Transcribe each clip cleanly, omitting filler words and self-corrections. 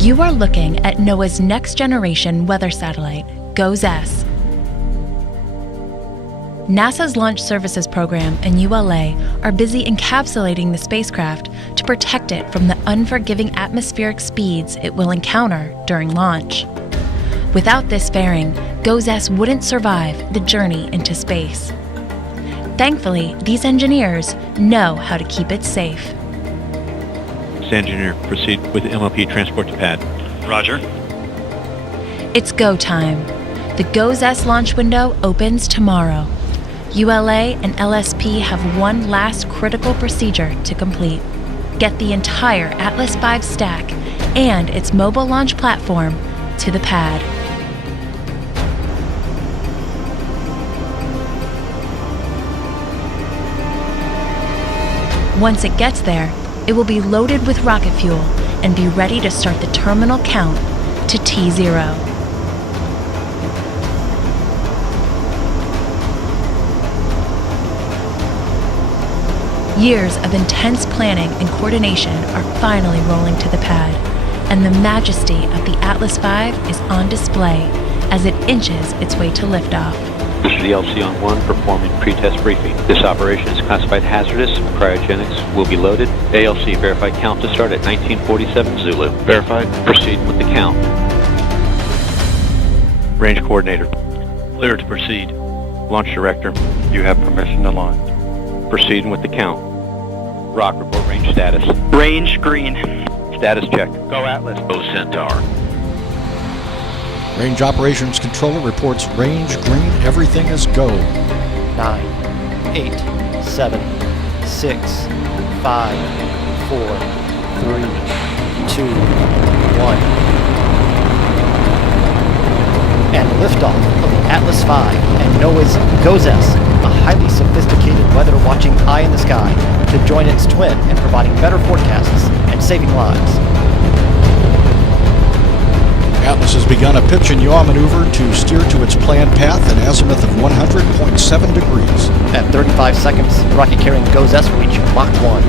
You are looking at NOAA's next generation weather satellite, GOES-S. NASA's Launch Services Program and ULA are busy encapsulating the spacecraft to protect it from the unforgiving atmospheric speeds it will encounter during launch. Without this fairing, GOES-S wouldn't survive the journey into space. Thankfully, these engineers know how to keep it safe. Engineer, proceed with MLP transport to pad. Roger. It's go time. The GOES-S launch window opens tomorrow. ULA and LSP have one last critical procedure to complete. Get the entire Atlas V stack and its mobile launch platform to the pad. Once it gets there, it will be loaded with rocket fuel and be ready to start the terminal count to T0. Years of intense planning and coordination are finally rolling to the pad, and the majesty of the Atlas V is on display as it inches its way to liftoff. This is the LC on 1 performing pre-test briefing. This operation is classified hazardous. Cryogenics will be loaded. ALC verified count to start at 1947 Zulu. Verified. Proceed with the count. Range coordinator. Clear to proceed. Launch director, you have permission to launch. Proceeding with the count. Rock, report range status. Range green. Status check. Go Atlas. Go Centaur. Range Operations Controller reports range green, everything is go. 9, 8, 7, 6, 5, 4, 3, 2, 1. And liftoff of the Atlas V and NOAA's GOES-S, a highly sophisticated weather-watching eye in the sky, to join its twin in providing better forecasts and saving lives. Atlas has begun a pitch and yaw maneuver to steer to its planned path, an azimuth of 100.7 degrees. At 35 seconds, the rocket carrying GOES-S will reach Mach 1,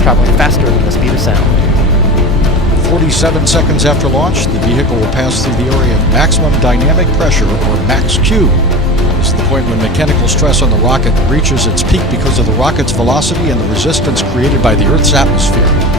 traveling faster than the speed of sound. 47 seconds after launch, the vehicle will pass through the area of maximum dynamic pressure, or max-Q. This is the point when mechanical stress on the rocket reaches its peak because of the rocket's velocity and the resistance created by the Earth's atmosphere.